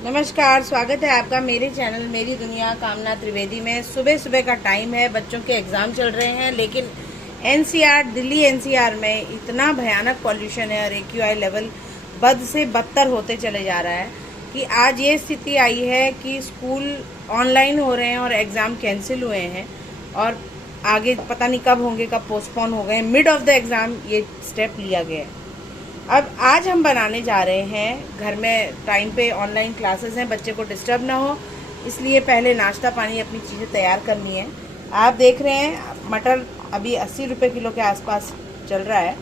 नमस्कार, स्वागत है आपका मेरे चैनल मेरी दुनिया कामना त्रिवेदी में। सुबह सुबह का टाइम है, बच्चों के एग्ज़ाम चल रहे हैं, लेकिन एनसीआर दिल्ली एनसीआर में इतना भयानक पॉल्यूशन है और एक्यूआई लेवल बद से बदतर होते चले जा रहा है कि आज ये स्थिति आई है कि स्कूल ऑनलाइन हो रहे हैं और एग्ज़ाम कैंसिल हुए हैं और आगे पता नहीं कब होंगे, कब पोस्टपोन हो गए। मिड ऑफ द एग्ज़ाम ये स्टेप लिया गया है। अब आज हम बनाने जा रहे हैं, घर में टाइम पे ऑनलाइन क्लासेस हैं, बच्चे को डिस्टर्ब ना हो, इसलिए पहले नाश्ता पानी अपनी चीज़ें तैयार करनी है। आप देख रहे हैं मटर अभी 80 रुपये किलो के आसपास चल रहा है,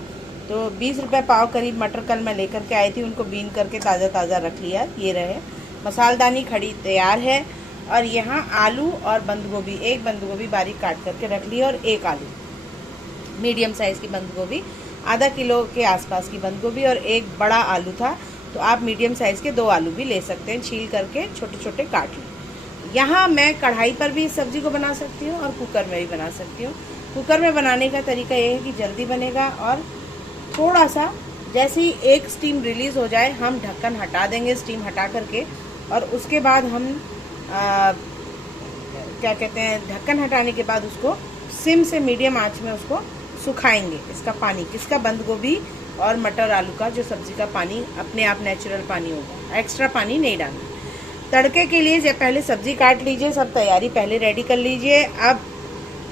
तो 20 रुपये पाव करीब मटर कल मैं लेकर के आई थी, उनको बीन करके ताज़ा ताज़ा रख लिया। ये रहे मसालदानी खड़ी तैयार है और यहाँ आलू और बंद गोभी, एक बंद गोभी बारीक काट करके रख ली और एक आलू मीडियम साइज़ की बंद गोभी, आधा किलो के आसपास की बंद गोभी और एक बड़ा आलू था, तो आप मीडियम साइज़ के 2 आलू भी ले सकते हैं, छील करके छोटे छोटे काट लें। यहाँ मैं कढ़ाई पर भी इस सब्ज़ी को बना सकती हूँ और कुकर में भी बना सकती हूँ। कुकर में बनाने का तरीका ये है कि जल्दी बनेगा और थोड़ा सा जैसे ही एक स्टीम रिलीज़ हो जाए हम ढक्कन हटा देंगे, स्टीम हटा करके, और उसके बाद हम क्या कहते हैं, ढक्कन हटाने के बाद उसको सिम से मीडियम आंच में उसको सुखाएंगे। इसका पानी किसका, बंद गोभी और मटर आलू का जो सब्जी का पानी अपने आप नेचुरल पानी होगा, एक्स्ट्रा पानी नहीं डालना। तड़के के लिए पहले सब्जी काट लीजिए, सब तैयारी पहले रेडी कर लीजिए। अब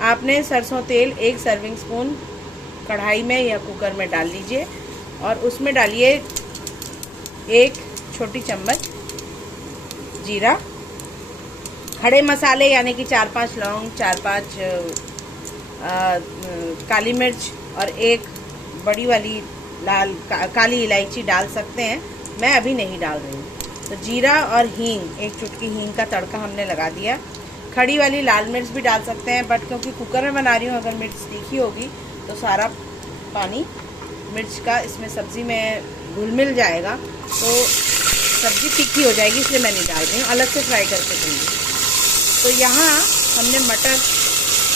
आपने सरसों तेल 1 सर्विंग स्पून कढ़ाई में या कुकर में डाल लीजिए और उसमें डालिए 1 छोटी चम्मच जीरा, खड़े मसाले यानी कि 4-5 लौंग, 4-5 काली मिर्च और 1 बड़ी वाली काली इलायची डाल सकते हैं, मैं अभी नहीं डाल रही हूँ। तो जीरा और हींग, 1 चुटकी हींग का तड़का हमने लगा दिया। खड़ी वाली लाल मिर्च भी डाल सकते हैं, बट क्योंकि कुकर में बना रही हूँ, अगर मिर्च तीखी होगी तो सारा पानी मिर्च का इसमें सब्ज़ी में घुल मिल जाएगा, तो सब्ज़ी तीखी हो जाएगी, इसलिए मैं नहीं डाल रही हूँ, अलग से फ्राई करके दूँगी। तो यहाँ हमने मटर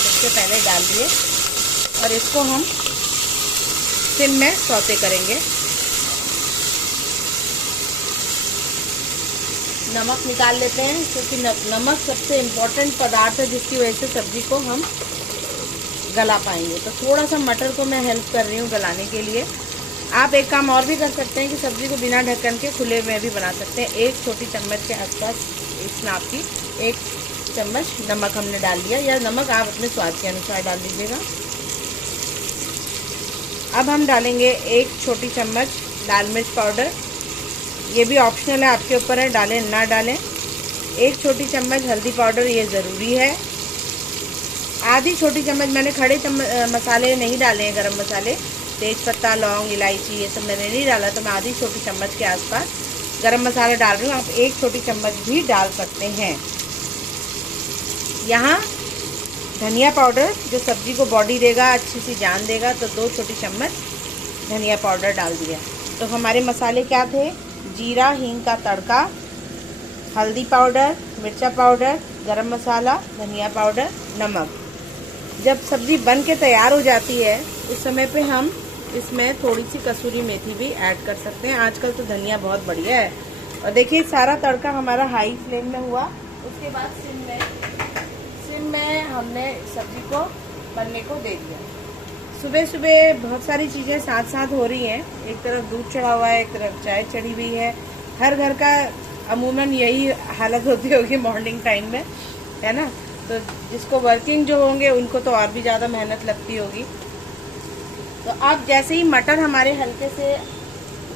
सबसे पहले डाल दिए और इसको हम सिम में सौते करेंगे। नमक निकाल लेते हैं, क्योंकि नमक सबसे इम्पोर्टेंट पदार्थ है जिसकी वजह से सब्जी को हम गला पाएंगे। तो थोड़ा सा मटर को मैं हेल्प कर रही हूँ गलाने के लिए। आप एक काम और भी कर सकते हैं कि सब्जी को बिना ढक्कन के खुले में भी बना सकते हैं। 1 छोटी चम्मच के आसपास इस नाप की 1 चम्मच नमक हमने डाल दिया, या नमक आप अपने स्वाद के अनुसार डाल दीजिएगा। अब हम डालेंगे 1 छोटी चम्मच लाल मिर्च पाउडर, ये भी ऑप्शनल है, आपके ऊपर है, डालें ना डालें। 1 छोटी चम्मच हल्दी पाउडर, ये ज़रूरी है। आधी छोटी चम्मच मैंने खड़े मसाले नहीं डाले हैं, गरम मसाले, तेज पत्ता, लौंग, इलायची, ये सब मैंने नहीं डाला, तो मैं आधी छोटी चम्मच के आसपास गरम मसाला डाल रही हूँ। आप 1 छोटी चम्मच भी डाल सकते हैं। यहाँ धनिया पाउडर जो सब्जी को बॉडी देगा, अच्छी सी जान देगा, तो 2 छोटी चम्मच धनिया पाउडर डाल दिया। तो हमारे मसाले क्या थे, जीरा हींग का तड़का, हल्दी पाउडर, मिर्चा पाउडर, गरम मसाला, धनिया पाउडर, नमक। जब सब्ज़ी बन के तैयार हो जाती है उस समय पे हम इसमें थोड़ी सी कसूरी मेथी भी ऐड कर सकते हैं। आजकल तो धनिया बहुत बढ़िया है। और देखिए सारा तड़का हमारा हाई फ्लेम में हुआ, उसके बाद सिम में हमने सब्जी को बनने को दे दिया। सुबह सुबह बहुत सारी चीज़ें साथ साथ हो रही हैं, एक तरफ दूध चढ़ा हुआ है, एक तरफ चाय चढ़ी हुई है। हर घर का अमूमन यही हालत होती होगी मॉर्निंग टाइम में, है ना। तो जिसको वर्किंग जो होंगे उनको तो और भी ज़्यादा मेहनत लगती होगी। तो अब जैसे ही मटर हमारे हल्के से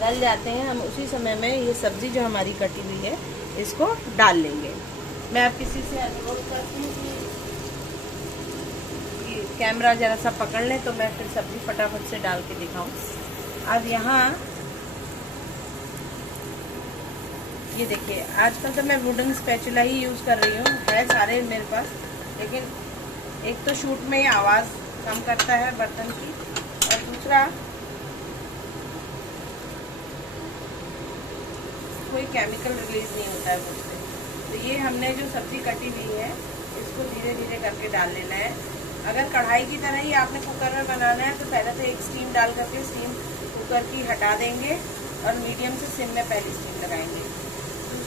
गल जाते हैं, हम उसी समय में ये सब्ज़ी जो हमारी कटी हुई है इसको डाल लेंगे। मैं अब किसी से अनुरोध करती हूँ कि कैमरा ज़रा सा पकड़ लें, तो मैं फिर सब्ज़ी फटाफट से डाल के दिखाऊँ। अब यहाँ ये देखिए, आजकल तो मैं वुडन स्पैचुला ही यूज़ कर रही हूँ, है सारे मेरे पास, लेकिन एक तो शूट में ये आवाज़ कम करता है बर्तन की, और दूसरा कोई केमिकल रिलीज नहीं होता है मुझसे। तो ये हमने जो सब्ज़ी कटी हुई है इसको धीरे धीरे करके डाल लेना है। अगर कढ़ाई की तरह ही आपने कुकर में बनाना है तो पहले तो 1 स्टीम डाल करके स्टीम कुकर की हटा देंगे और मीडियम से सिम में पहली स्टीम लगाएंगे।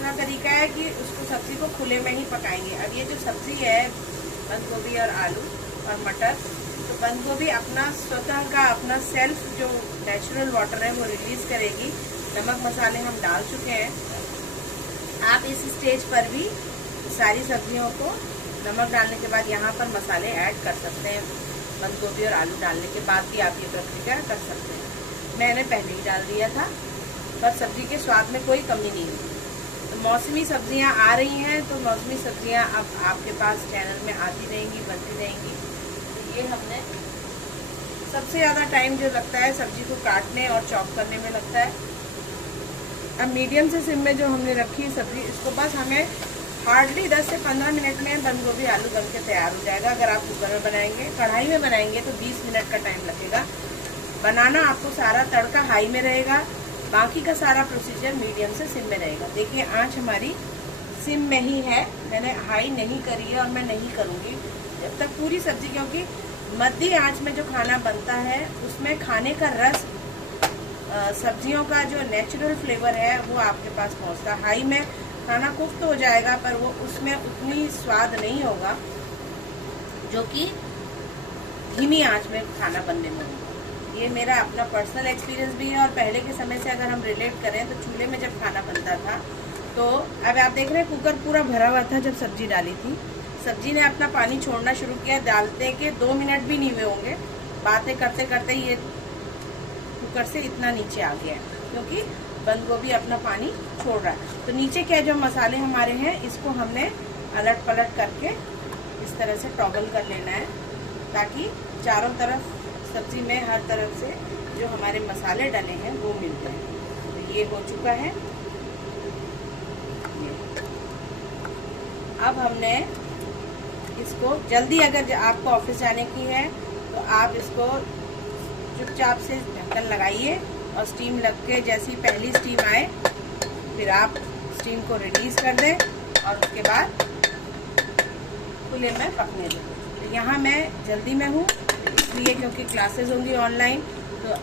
दूसरा तरीका है कि उसको सब्जी को खुले में ही पकाएंगे। अब ये जो सब्जी है बंद गोभी और आलू और मटर, तो बंद गोभी अपना स्वतः का अपना सेल्फ जो नेचुरल वाटर है वो रिलीज करेगी। नमक मसाले हम डाल चुके हैं। आप इस स्टेज पर भी सारी सब्जियों को नमक डालने के बाद यहाँ पर मसाले ऐड कर सकते हैं। बंद गोभी और आलू डालने के बाद भी आप ये प्रक्रिया कर सकते हैं। मैंने पहले ही डाल दिया था, पर सब्जी के स्वाद में कोई कमी नहीं हुई। तो मौसमी सब्जियां आ रही हैं, तो मौसमी सब्जियां अब आपके पास चैनल में आती रहेंगी, बनती रहेंगी। तो ये हमने सबसे ज़्यादा टाइम जो लगता है सब्जी को काटने और चॉप करने में लगता है। अब मीडियम से सिम में जो हमने रखी है सब्जी, इसको बस हमें हार्डली 10 से 15 मिनट में बंद गोभी आलू बन के तैयार हो जाएगा। अगर आप कुकर में बनाएंगे, कढ़ाई में बनाएंगे तो 20 मिनट का टाइम लगेगा। बनाना आपको सारा तड़का हाई में रहेगा, बाकी का सारा प्रोसीजर मीडियम से सिम में रहेगा। देखिए आंच हमारी सिम में ही है, मैंने हाई नहीं करी है और मैं नहीं करूँगी जब तक पूरी सब्जी, क्योंकि मध्य आंच में जो खाना बनता है उसमें खाने का रस, सब्जियों का जो नेचुरल फ्लेवर है वो आपके पास पहुंचता है। हाई में खाना कुक तो हो जाएगा, पर वो उसमें उतनी स्वाद नहीं होगा जो कि धीमी आंच में खाना बनने में होगा। ये मेरा अपना पर्सनल एक्सपीरियंस भी है। और पहले के समय से अगर हम रिलेट करें तो चूल्हे में जब खाना बनता था, तो अब आप देख रहे हैं कुकर पूरा भरा हुआ था जब सब्जी डाली थी। सब्जी ने अपना पानी छोड़ना शुरू किया, डालते के 2 मिनट भी नहीं हुए होंगे, बातें करते करते ये कुकर से इतना नीचे आ गया है, क्योंकि बंद गोभी अपना पानी छोड़ रहा है। तो नीचे क्या जो मसाले हमारे हैं, इसको हमने अलट पलट करके इस तरह से टॉगल कर लेना है, ताकि चारों तरफ सब्जी में हर तरफ से जो हमारे मसाले डले हैं वो मिल जाए। तो ये हो चुका है। अब हमने इसको जल्दी, अगर आपको ऑफिस जाने की है तो आप इसको चुपचाप से ढक्कन लगाइए और स्टीम लग के जैसी पहली स्टीम आए फिर आप स्टीम को रिलीज कर दें और उसके बाद खुले में पकने दें। तो यहाँ मैं जल्दी में हूँ इसलिए, क्योंकि क्लासेस होंगी ऑनलाइन, तो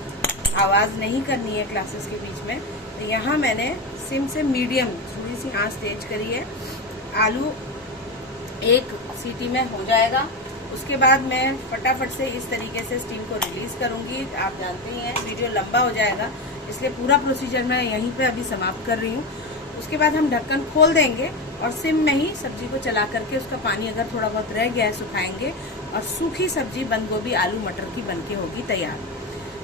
आवाज़ नहीं करनी है क्लासेस के बीच में। तो यहाँ मैंने सिम से मीडियम थोड़ी सी आंच तेज करी है। आलू एक सीटी में हो जाएगा, उसके बाद मैं फटाफट से इस तरीके से स्टीम को रिलीज करूंगी। आप जानते ही हैं वीडियो लंबा हो जाएगा, इसलिए पूरा प्रोसीजर मैं यहीं पे अभी समाप्त कर रही हूँ। उसके बाद हम ढक्कन खोल देंगे और सिम में ही सब्जी को चला करके उसका पानी अगर थोड़ा बहुत रह गया है सुखाएंगे, और सूखी सब्जी बंद गोभी आलू मटर की बनके होगी तैयार।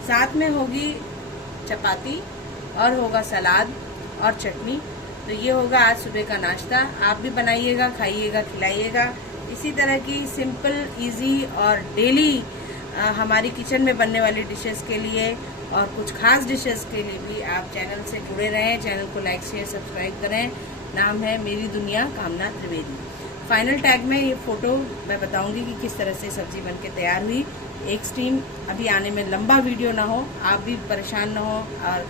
साथ में होगी चपाती और होगा सलाद और चटनी। तो ये होगा आज सुबह का नाश्ता। आप भी बनाइएगा, खाइएगा, खिलाइएगा। इसी तरह की सिंपल, इजी और डेली हमारी किचन में बनने वाली डिशेस के लिए और कुछ खास डिशेस के लिए भी आप चैनल से जुड़े रहें। चैनल को लाइक, शेयर, सब्सक्राइब करें। नाम है मेरी दुनिया कामना त्रिवेदी। फाइनल टैग में ये फोटो मैं बताऊंगी कि किस तरह से सब्जी बनके तैयार हुई। एक स्टीम अभी आने में लंबा वीडियो ना हो, आप भी परेशान ना हो, और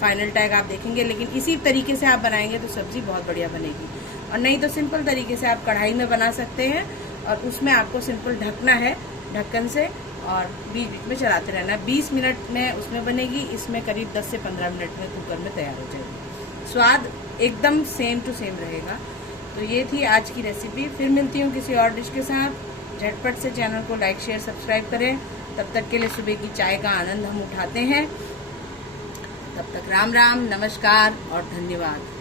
फाइनल टैग आप देखेंगे। लेकिन इसी तरीके से आप बनाएंगे तो सब्जी बहुत बढ़िया बनेगी। और नहीं तो सिंपल तरीके से आप कढ़ाई में बना सकते हैं और उसमें आपको सिंपल ढकना है ढक्कन से और बीच बीच में चलाते रहना। 20 मिनट में उसमें बनेगी, इसमें करीब 10 से 15 मिनट में कुकर में तैयार हो जाएगी। स्वाद एकदम सेम टू सेम रहेगा। तो ये थी आज की रेसिपी। फिर मिलती हूँ किसी और डिश के साथ। झटपट से चैनल को लाइक, शेयर, सब्सक्राइब करें। तब तक के लिए सुबह की चाय का आनंद हम उठाते हैं। तब तक राम राम, नमस्कार और धन्यवाद।